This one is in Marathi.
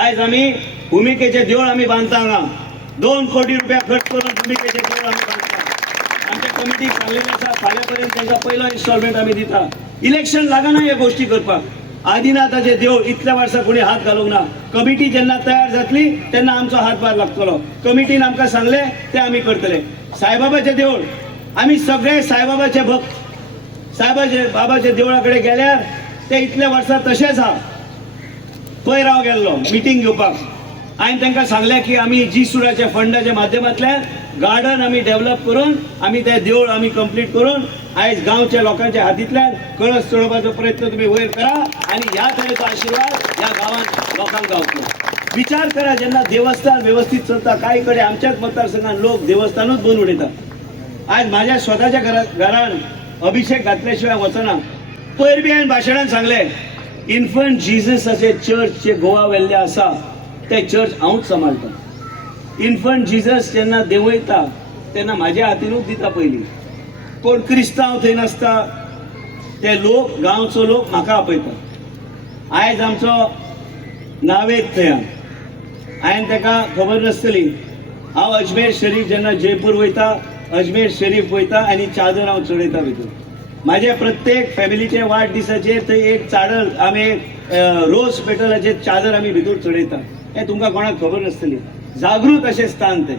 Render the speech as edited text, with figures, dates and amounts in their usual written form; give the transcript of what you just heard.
आज आम्ही भूमिकेचे देवळ आम्ही बांधता हांगा 2 कोटी रुपया खर्च करून भूमिकेचे देवळ आम्ही बांधता. आमच्या कमिटीक सांगलेले आसा फाल्यां पर्यंत तांकां पयलो इन्स्टॉलमेंट आम्ही दिता. इलेक्शन लागना ह्यो गोष्टी करपाक. आदिनाथाचे देवळ इतल्या वर्सां कोणी हात घालूंक ना. कमिटी जेन्ना तयार जातली तेन्ना आमचो हातभार लागतलो. कमिटीन आमकां सांगले ते आमी करतले. साईबाबाचे देवळ आमी सगळे साईबाबाचे भक्त. बाबाचे देवळा कडेन गेल्यार ते इतल्या वर्सां तशेंच आहा. पयर हांव गेल्लो मिटींग घेवपाक. हांवें तांकां सांगलें की आमी जी फंडाच्या माध्यमांतल्यान गार्डन आमी डेव्हलप करून आमी ते देवळ आमी कंप्लीट करून आयज गांवच्या लोकांच्या हातींतल्यान कळस चडोवपाचो प्रयत्न तुम्ही वयर करा आणि ह्या तरेचो आशिर्वाद ह्या गांवांत लोकांक गावतलो. विचार करा जेन्ना देवस्थान व्यवस्थित चलता. कांय कडेन आमच्याच मतदारसंघात लोक देवस्थानूच बंद उडयता. आज माझ्या स्वताच्या घरान अभिषेक घातल्या शिवाय वचना. पयर बी हांवें भाशणांत सांगलें इन्फंट जिजसाचे चर्च जे गोवा वेल्ले आसा ते चर्च हांवूच सांबाळटा. इन्फंट जिजस जेन्ना देंवयता तेन्ना म्हाज्या हातीनूच दिता पयलीं. कोण क्रिस्तांव थंय नासता ते लोक गांवचो लोक म्हाका आपयता. आयज आमचो नावेद थंय हांवें ताका खबर नासतली. हांव अजमेर शरीफ जेन्ना जयपूर वयता अजमेर शरीफ वयता आनी चादर हांव चडयता भितर. म्हाज्या प्रत्येक फॅमिलीचे वाडदिसाचेर थंय एक चादर आमी रोज पेटलाचेर चादर आमी भितर चडयता. हें तुमकां कोणाक खबर नासतली. जागृत अशें स्थान तें.